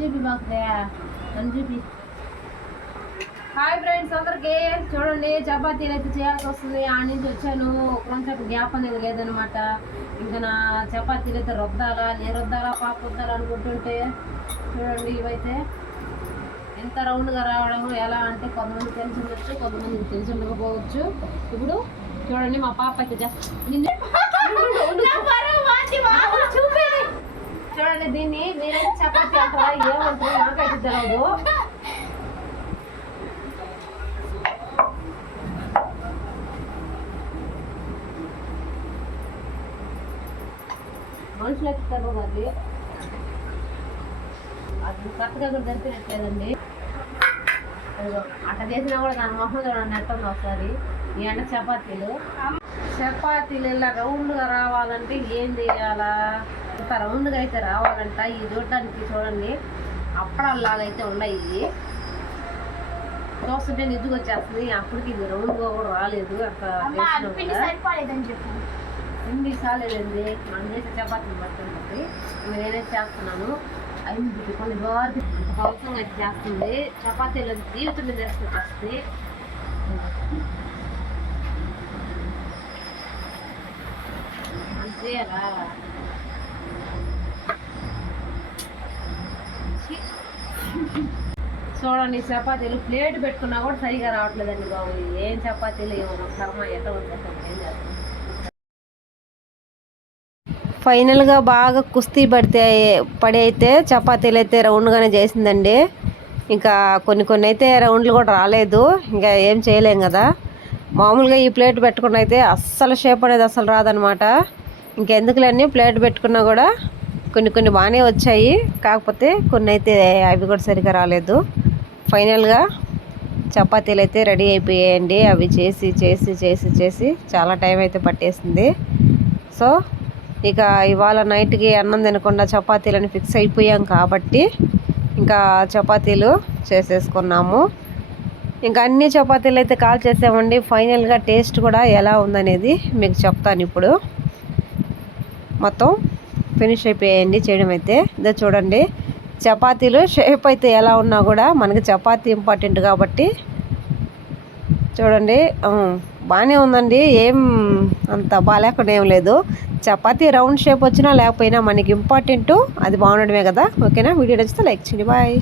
చూపి బాగుందా అని చూపి. హాయ్ ఫ్రెండ్స్ అందరికి చూడండి, చపాతీలు అయితే చేయాల్సి వస్తుంది. ఆ నుంచి వచ్చాను, కొంచెం గ్యాప్ అనేది లేదనమాట. ఇంకా నా చపాతీలు అయితే రుద్దాలా, నేను రుద్దాలా, పాప రుద్దాలా అనుకుంటుంటే చూడండి ఇవైతే ఎంత రౌండ్గా రావడం. ఎలా అంటే కొంతమంది తెలిసి ఉండొచ్చు, కొంతమందికి తెలిసి ఉండకపోవచ్చు. ఇప్పుడు చూడండి మా పాప అయితే చూడండి దీన్ని మీరైతే చపాతీ అంటారా ఏమంటారు నాకైతే తెలియదు. మనుషులు ఎక్కుతారు అది అది కరెక్ట్గా కూడా జరిపినట్లేదండి. అట్లా చేసినా కూడా దాని మొహం చూడండి నెట్టండి ఒకసారి. ఈ ఎండ చపాతీలు ఇలా రౌండ్గా రావాలంటే ఏం చేయాలా? ఇంత రౌండ్గా అయితే రావాలంట. ఇది చూడటానికి చూడండి అప్పడాలాగా అయితే ఉన్నాయి. ఇవి చూస్తుంటే నిద్దుకు వచ్చేస్తుంది. అప్పటికి ఇది రౌండ్గా కూడా రాలేదు. అంత పిండి సాలేదండి, మనం చేసే చపాతీని బట్టి ఉంటుంది. నేనైతే చేస్తున్నాను. అవి కొన్ని బాగా అవసరం అయితే చేస్తుంది. చపాతీలు జీవితం మీద వేసుకొచ్చేస్తుంది. అంతేలా చూడండి చపాతీలు ప్లేట్ పెట్టుకున్నా కూడా సరిగా రావట్లేదండి బాబు. ఏం చపాతీలు ఏమో కర్మ ఎట్లా వచ్చేస్తాం, ఏం చేస్తాం. ఫైనల్గా బాగా కుస్తీ పడి అయితే చపాతీలు అయితే రౌండ్గానే చేసిందండి. ఇంకా కొన్ని అయితే రౌండ్లు కూడా రాలేదు. ఇంకా ఏం చేయలేం కదా. మామూలుగా ఈ ప్లేట్ పెట్టుకున్న అయితే అస్సలు షేప్ అనేది అస్సలు రాదనమాట. ఇంకెందుకులన్నీ ప్లేట్ పెట్టుకున్నా కూడా కొన్ని బాగానే వచ్చాయి. కాకపోతే కొన్ని అయితే అవి కూడా సరిగా రాలేదు. ఫైనల్గా చపాతీలు అయితే రెడీ అయిపోయాయండి. అవి చేసి చేసి చేసి చేసి చాలా టైం అయితే పట్టేసింది. సో ఇక ఇవాళ నైట్కి అన్నం తినకుండా చపాతీలని ఫిక్స్ అయిపోయాం కాబట్టి ఇంకా చపాతీలు చేసేసుకున్నాము. ఇంకా అన్ని చపాతీలు అయితే కాల్ చేసామండి. ఫైనల్గా టేస్ట్ కూడా ఎలా ఉందనేది మీకు చెప్తాను. ఇప్పుడు మొత్తం ఫినిష్ అయిపోయాయండి చేయడం అయితే. ఇదే చూడండి చపాతీలు షేప్ అయితే ఎలా ఉన్నా కూడా మనకి చపాతీ ఇంపార్టెంట్ కాబట్టి చూడండి బాగానే ఉందండి. ఏం అంత బాగాలేకుండా ఏం లేదు. చపాతీ రౌండ్ షేప్ వచ్చినా లేకపోయినా మనకి ఇంపార్టెంట్ అది బాగుండడమే కదా. ఓకేనా? వీడియో నచ్చితే లైక్ చేయండి. బాయ్.